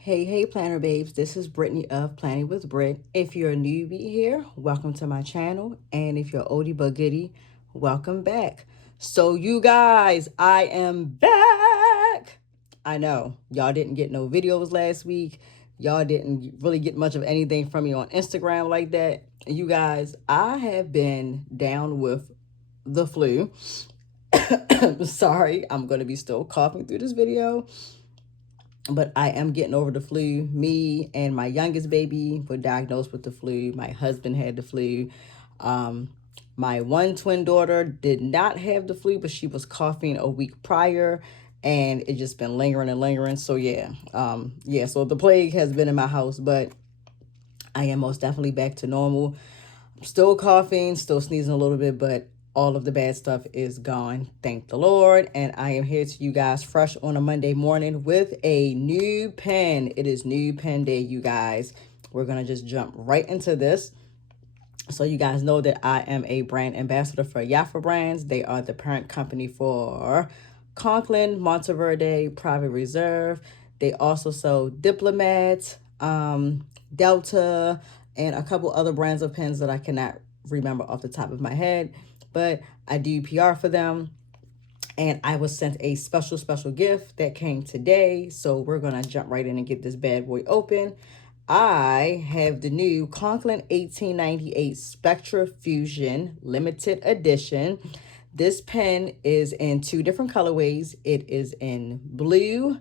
Hey, planner babes, this is Brittany of Planning with Brit. If you're a newbie here, welcome to my channel. And if you're oldie but goodie, welcome back. So you guys, I am back. I know, y'all didn't get no videos last week. Y'all didn't really get much of anything from me on Instagram like that. You guys, I have been down with the flu. Sorry, I'm going to be still coughing through this video. But I am getting over the flu. Me and my youngest baby were diagnosed with the flu. My husband had the flu. My one twin daughter did not have the flu, but she was coughing a week prior, and it just been lingering and lingering. So yeah, so the plague has been in my house, but I am most definitely back to normal. I'm still coughing, still sneezing a little bit, but all of the bad stuff is gone. Thank the Lord. And I am here to you guys fresh on a Monday morning with a new pen. It is new pen day, you guys. We're going to just jump right into this. So you guys know that I am a brand ambassador for Yafabrands. They are the parent company for Conklin, Monteverde, Private Reserve. They also sell Diplomat, Delta, and a couple other brands of pens that I cannot remember off the top of my head. But I do PR for them. And I was sent a special gift that came today. So we're going to jump right in and get this bad boy open. I have the new Conklin 1898 Spectra Fusion Limited Edition. This pen is in two different colorways. It is in blue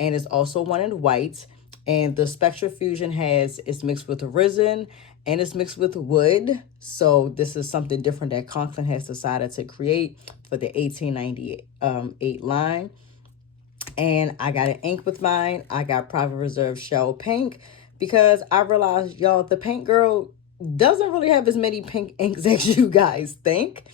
and it's also one in white. And the Spectra Fusion it's mixed with resin and it's mixed with wood. So this is something different that Conklin has decided to create for the 1898 line. And I got an ink with mine. I got Private Reserve Shell Pink because I realized, y'all, the paint girl doesn't really have as many pink inks as you guys think.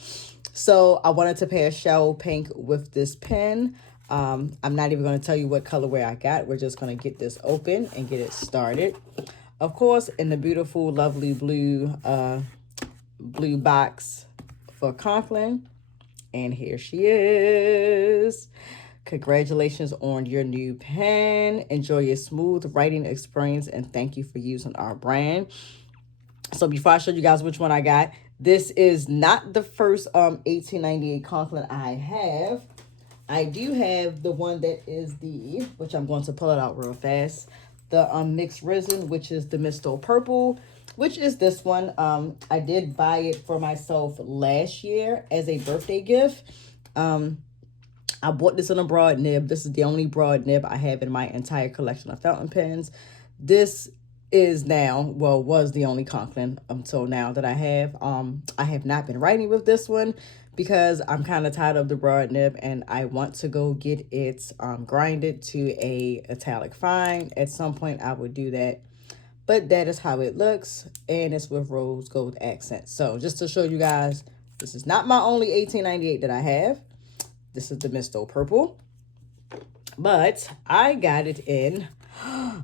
So I wanted to pair Shell Pink with this pen. I'm not even going to tell you what colorway I got. We're just going to get this open and get it started. Of course, in the beautiful, lovely blue box for Conklin. And here she is. Congratulations on your new pen. Enjoy your smooth writing experience and thank you for using our brand. So before I show you guys which one I got, this is not the first 1898 Conklin I have. I do have the one that is which I'm going to pull it out real fast, the mixed resin, which is the Misto Purple, which is this one. I did buy it for myself last year as a birthday gift. I bought this in a broad nib. This is the only broad nib I have in my entire collection of fountain pens. This is now, well, was the only Conklin until now that I have. I have not been writing with this one because I'm kind of tired of the broad nib and I want to go get it grinded to a italic fine. At some point I would do that. But that is how it looks, and it's with rose gold accents. So just to show you guys, this is not my only 1898 that I have. This is the Misto Purple, but I got it in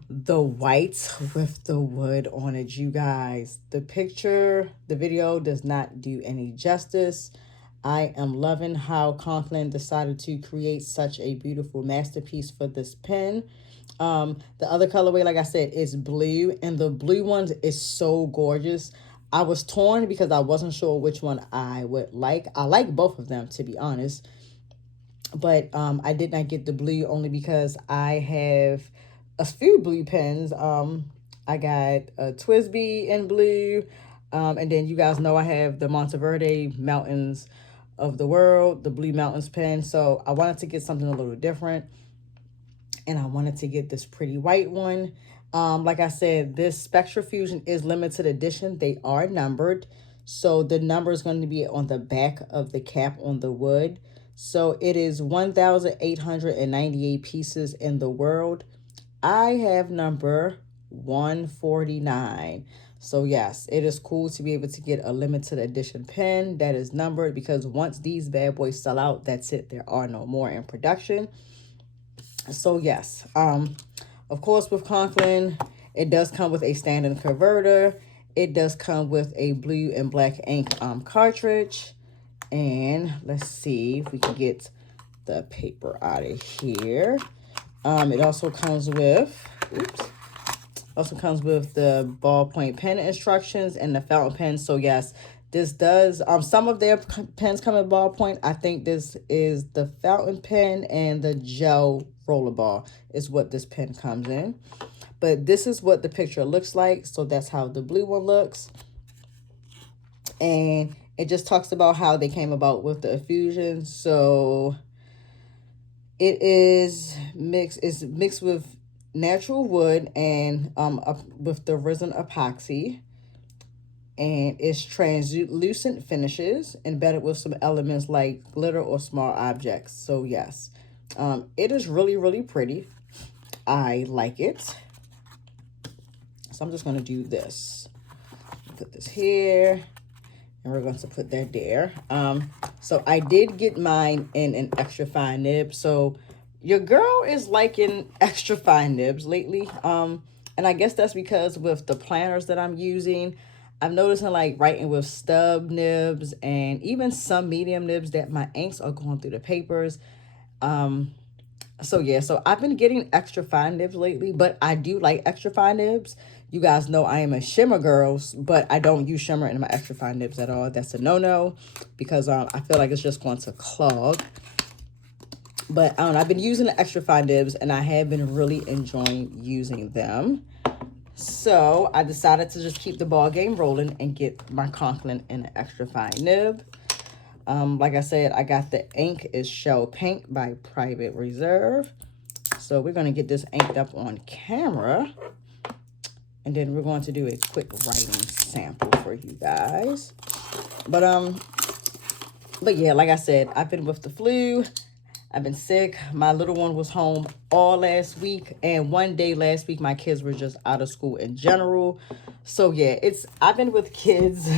the white with the wood on it, you guys. The video does not do any justice. I am loving how Conklin decided to create such a beautiful masterpiece for this pen. The other colorway, like I said, is blue, and the blue one is so gorgeous. I was torn because I wasn't sure which one I would like. I like both of them, to be honest. But I did not get the blue only because I have a few blue pens. I got a Twisby in blue. And then you guys know I have the Monteverde Mountains of the World, the Blue Mountains pen. So I wanted to get something a little different. And I wanted to get this pretty white one. Like I said, this Spectra Fusion is limited edition. They are numbered. So the number is going to be on the back of the cap on the wood. So it is 1,898 pieces in the world. I have number 149. So yes, it is cool to be able to get a limited edition pen that is numbered because once these bad boys sell out, that's it. There are no more in production. So yes, of course with Conklin, it does come with a standard converter. It does come with a blue and black ink cartridge. And let's see if we can get the paper out of here. It also comes with Oops. Also comes with the ballpoint pen instructions and the fountain pen. So yes, this does, some of their pens come in ballpoint. I think this is the fountain pen and the gel rollerball is what this pen comes in. But this is what the picture looks like. So that's how the blue one looks. And it just talks about how they came about with the effusion. So it is mixed with natural wood and with the resin epoxy. And it's translucent finishes embedded with some elements like glitter or small objects. So yes, it is really, really pretty. I like it. So I'm just going to do this. Put this here. And we're going to put that there. So I did get mine in an extra fine nib. So your girl is liking extra fine nibs lately. And I guess that's because with the planners that I'm using, I'm noticing like writing with stub nibs and even some medium nibs that my inks are going through the papers. So yeah, so I've been getting extra fine nibs lately, but I do like extra fine nibs. You guys know I am a shimmer girl, but I don't use shimmer in my extra fine nibs at all. That's a no-no because I feel like it's just going to clog. But I've been using the extra fine nibs and I have been really enjoying using them. So I decided to just keep the ball game rolling and get my Conklin in an extra fine nib. Like I said, I got the ink is Shell Pink by Private Reserve. So we're going to get this inked up on camera. And then we're going to do a quick writing sample for you guys. But yeah, like I said, I've been with the flu. I've been sick. My little one was home all last week. And one day last week, my kids were just out of school in general. So yeah, I've been with kids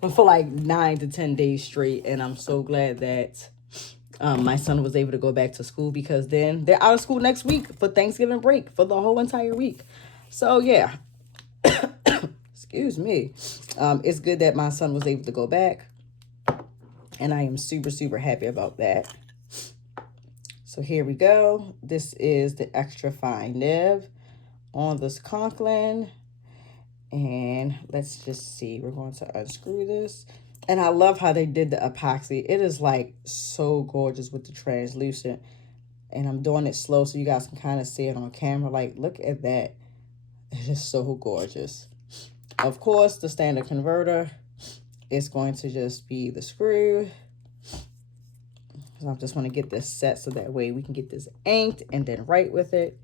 for like 9 to 10 days straight. And I'm so glad that my son was able to go back to school because then they're out of school next week for Thanksgiving break for the whole entire week. So yeah, excuse me. It's good that my son was able to go back. And I am super, super happy about that. So here we go. This is the extra fine nib on this Conklin. And let's just see. We're going to unscrew this. And I love how they did the epoxy. It is like so gorgeous with the translucent. And I'm doing it slow so you guys can kind of see it on camera. Like, look at that. It is so gorgeous. Of course, the standard converter is going to just be the screw. So I just want to get this set so that way we can get this inked and then write with it.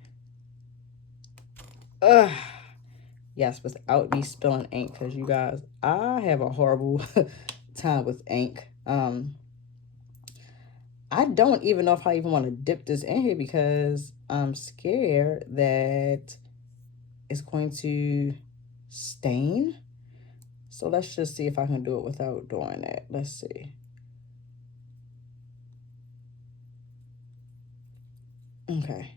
Yes, without me spilling ink, because you guys, I have a horrible time with ink. I don't even know if I even want to dip this in here because I'm scared that it's going to stain. So let's just see if I can do it without doing that. Let's see. Okay.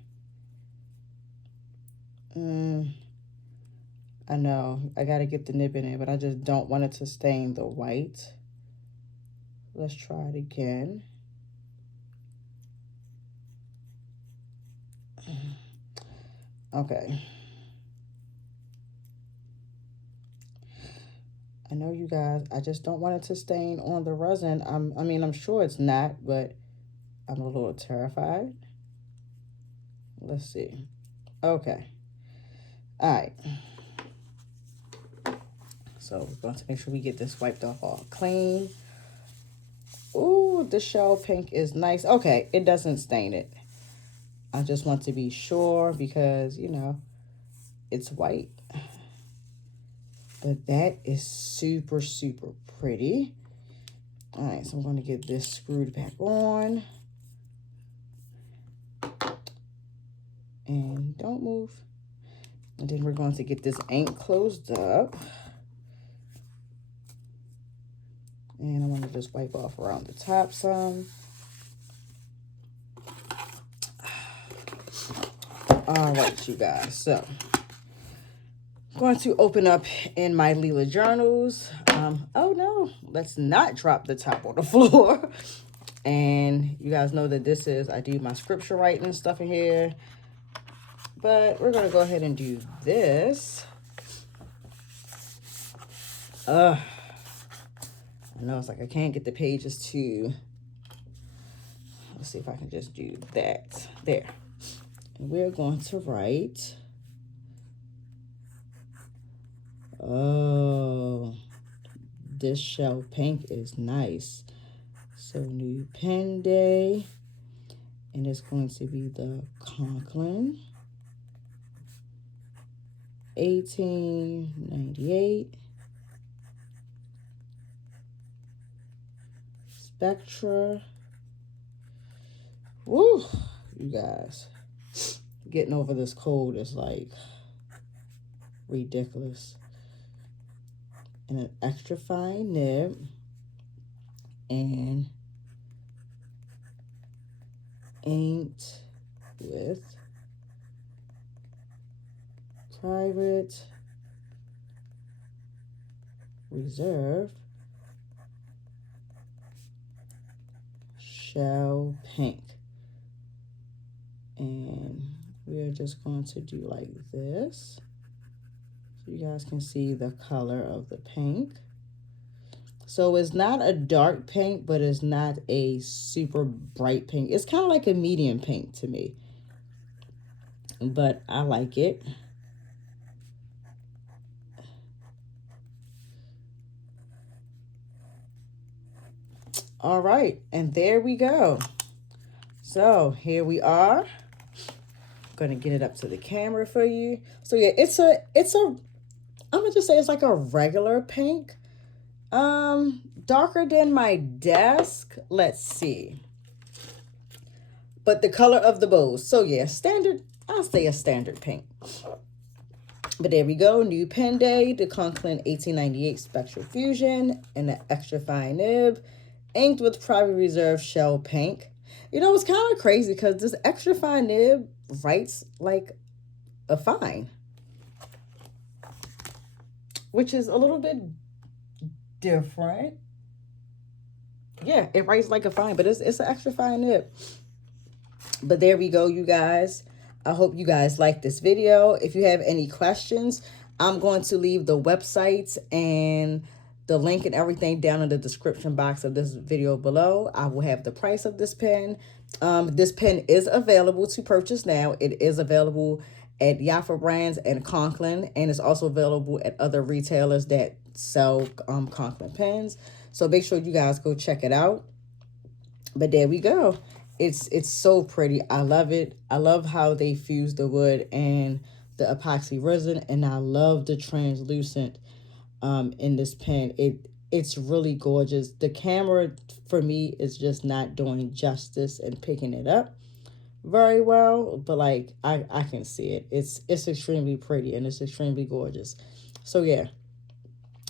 I know I gotta get the nib in there, but I just don't want it to stain the white. Let's try it again. Okay. I know you guys, I just don't want it to stain on the resin. I mean, I'm sure it's not, but I'm a little terrified. Let's see. Okay. All right. So we're going to make sure we get this wiped off all clean. Ooh, the shell pink is nice. Okay, it doesn't stain it. I just want to be sure because, you know, it's white. But that is super, super pretty. All right, so I'm going to get this screwed back on. And don't move. And then we're going to get this ink closed up. And I want to just wipe off around the top some. All right, you guys. So I'm going to open up in my Leela journals. Oh no, let's not drop the top on the floor. And you guys know that this is, I do my scripture writing and stuff in here. But we're going to go ahead and do this. I know it's like I can't get the pages to... Let's see if I can just do that. There. And we're going to write... Oh, this shell pink is nice. So new pen day. And it's going to be the Conklin 1898 Spectra. Woo, you guys. Getting over this cold is like ridiculous. And an extra fine nib. And inked with private reserve shell pink. And we're just going to do like this so you guys can see the color of the pink. So it's not a dark pink, but it's not a super bright pink. It's kind of like a medium pink to me, but I like it. All right, and there we go. So here we are. I'm gonna get it up to the camera for you. So yeah, it's a, I'm gonna just say it's like a regular pink. Darker than my desk. Let's see. But the color of the bows. So yeah, standard, I'll say a standard pink. But there we go. New pen day, the Conklin 1898 Spectral Fusion, and an extra fine nib, inked with private reserve shell pink. You know, it's kind of crazy because this extra fine nib writes like a fine, which is a little bit different. Yeah, it writes like a fine, but it's an extra fine nib. But there we go, you guys. I hope you guys like this video. If you have any questions, I'm going to leave the websites and the link and everything down in the description box of this video below. I will have the price of this pen. This pen is available to purchase now. It is available at yafabrands and Conklin, and it's also available at other retailers that sell Conklin pens. So make sure you guys go check it out. But there we go. It's so pretty. I love it. I love how they fuse the wood and the epoxy resin, and I love the translucent in this pen. It's really gorgeous. The camera for me is just not doing justice and picking it up very well, but like I can see it. It's extremely pretty and it's extremely gorgeous. So yeah.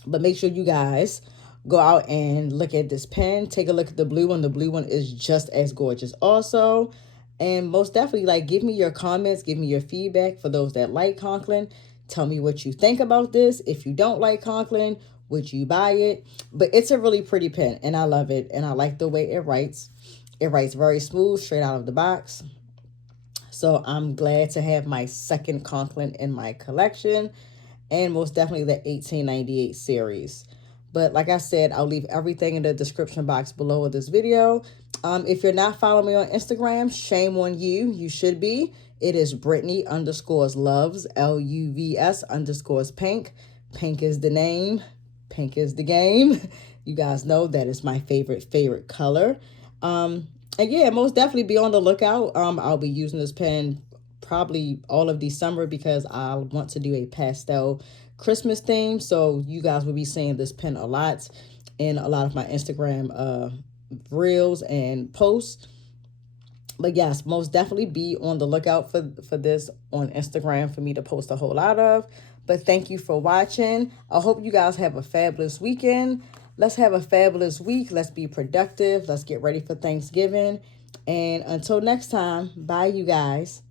But make sure you guys go out and look at this pen. Take a look at the blue one. The blue one is just as gorgeous also. And most definitely, like, give me your comments. Give me your feedback for those that like Conklin. Tell me what you think about this. If you don't like Conklin, would you buy it? But it's a really pretty pen, and I love it. And I like the way it writes. It writes very smooth, straight out of the box. So I'm glad to have my second Conklin in my collection. And most definitely the 1898 series. But like I said, I'll leave everything in the description box below of this video. If you're not following me on Instagram, shame on you. You should be. It is Brittany_loves, LUVS_pink. Pink is the name. Pink is the game. You guys know that is my favorite color. And yeah, most definitely be on the lookout. I'll be using this pen probably all of December because I want to do a pastel Christmas theme. So you guys will be seeing this pen a lot in a lot of my Instagram reels and posts. But yes, most definitely be on the lookout for this on Instagram for me to post a whole lot of. But thank you for watching. I hope you guys have a fabulous weekend. Let's have a fabulous week. Let's be productive. Let's get ready for Thanksgiving. And until next time, bye, you guys.